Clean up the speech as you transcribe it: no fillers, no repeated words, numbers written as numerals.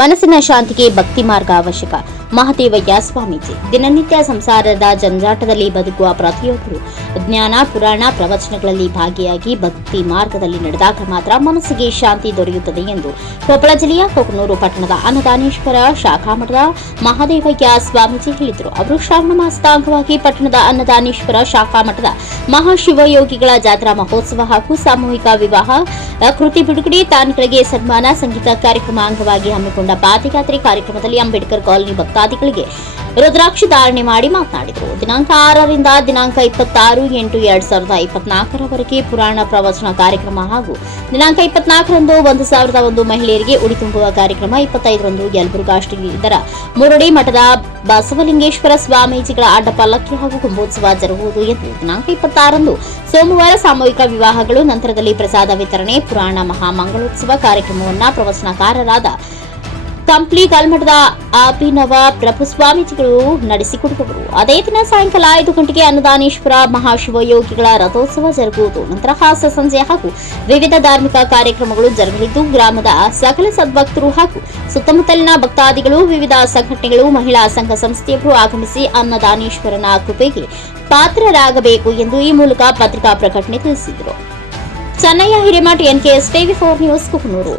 ಮನಸ್ಸಿನ ಶಾಂತಿಗೆ ಭಕ್ತಿ ಮಾರ್ಗ ಅವಶ್ಯಕ. ಮಹಾದೇವಯ್ಯ ಸ್ವಾಮೀಜಿ. ದಿನನಿತ್ಯ ಸಂಸಾರದ ಜಂಜಾಟದಲ್ಲಿ ಬದುಕುವ ಪ್ರತಿಯೊಬ್ಬರು ಜ್ಞಾನ, ಪುರಾಣ, ಪ್ರವಚನಗಳಲ್ಲಿ ಭಾಗಿಯಾಗಿ ಭಕ್ತಿ ಮಾರ್ಗದಲ್ಲಿ ನಡೆದಾಗ ಮಾತ್ರ ಮನಸ್ಸಿಗೆ ಶಾಂತಿ ದೊರೆಯುತ್ತದೆ ಎಂದು ಕೊಪ್ಪಳ ಜಿಲ್ಲೆಯ ಕೊಕನೂರು ಪಟ್ಟಣದ ಅನ್ನದಾನೇಶ್ವರ ಶಾಖಾಮಠದ ಮಹಾದೇವಯ್ಯ ಸ್ವಾಮೀಜಿ ಹೇಳಿದರು. ಅವರು ಶ್ರಾವಣ ಮಾಸದ ಅಂಗವಾಗಿ ಪಟ್ಟಣದ ಅನ್ನದಾನೇಶ್ವರ ಶಾಖಾಮಠದ ಮಹಾಶಿವಯೋಗಿಗಳ ಜಾತ್ರಾ ಮಹೋತ್ಸವ ಹಾಗೂ ಸಾಮೂಹಿಕ ವಿವಾಹ ಕೃತಿ ಬಿಡುಗಡೆ, ದಾನಿಗಳಿಗೆ ಸನ್ಮಾನ, ಸಂಗೀತ ಕಾರ್ಯಕ್ರಮ ಅಂಗವಾಗಿ ಹಮ್ಮಿಕೊಂಡ ಪಾದಯಾತ್ರೆ ಕಾರ್ಯಕ್ರಮದಲ್ಲಿ ಅಂಬೇಡ್ಕರ್ ಕಾಲನಿ ಭಕ್ತಾದಿಗಳಿಗೆ ರುದ್ರಾಕ್ಷಿ ಧಾರಣೆ ಮಾಡಿ ಮಾತನಾಡಿದರು. ದಿನಾಂಕ 6ರಿಂದ ದಿನಾಂಕ 26/8/2024 ಪುರಾಣ ಪ್ರವಚನ ಕಾರ್ಯಕ್ರಮ ಹಾಗೂ ದಿನಾಂಕ 24ರಂದು 1001 ಮಹಿಳೆಯರಿಗೆ ಉಡಿ ತುಂಬುವ ಕಾರ್ಯಕ್ರಮ, 25ರಂದು ಯಲಬುರ್ಗಾ ಶ್ರೀಧರ ಮುರುಡಿ ಮಠದ ಬಸವಲಿಂಗೇಶ್ವರ ಸ್ವಾಮೀಜಿಗಳ ಅಡ್ಡಪಲ್ಲಕ್ಕಿ ಹಾಗೂ ಕುಂಭೋತ್ಸವ ಜರುಗುವುದು ಎಂದು, ದಿನಾಂಕ 26ರಂದು ಸೋಮವಾರ ಸಾಮೂಹಿಕ ವಿವಾಹಗಳು, ನಂತರದಲ್ಲಿ ಪ್ರಸಾದ ವಿತರಣೆ, ಪುರಾಣ ಮಹಾಮಂಗಳೋತ್ಸವ ಕಾರ್ಯಕ್ರಮವನ್ನು ಪ್ರವಚನಕಾರರಾದ ಕಂಪ್ಲಿ ಕಲ್ಮಠದ ಅಭಿನವ ಪ್ರಭು ಸ್ವಾಮೀಜಿಗಳು ನಡೆಸಿಕೊಡುವರು. ಅದೇ ದಿನ ಸಾಯಂಕಾಲ 5 ಗಂಟೆಗೆ ಅನ್ನದಾನೇಶ್ವರ ಮಹಾಶಿವಯೋಗಿಗಳ ರಥೋತ್ಸವ ಜರುಗುವುದು. ನಂತರ ಹಾಸ್ಯ ಸಂಜೆ ಹಾಗೂ ವಿವಿಧ ಧಾರ್ಮಿಕ ಕಾರ್ಯಕ್ರಮಗಳು ಜರುಗಲಿದ್ದು, ಗ್ರಾಮದ ಸಕಲ ಸದ್ಭಕ್ತರು ಹಾಗೂ ಸುತ್ತಮುತ್ತಲಿನ ಭಕ್ತಾದಿಗಳು, ವಿವಿಧ ಸಂಘಟನೆಗಳು, ಮಹಿಳಾ ಸಂಘ ಸಂಸ್ಥೆಯವರು ಆಗಮಿಸಿ ಅನ್ನದಾನೇಶ್ವರನ ಕೃಪೆಗೆ ಪಾತ್ರರಾಗಬೇಕು ಎಂದು ಈ ಮೂಲಕ ಪತ್ರಿಕಾ ಪ್ರಕಟಣೆ ತಿಳಿಸಿದರು. Chennayya Hiremath, NKS TV4 news, Kokanur.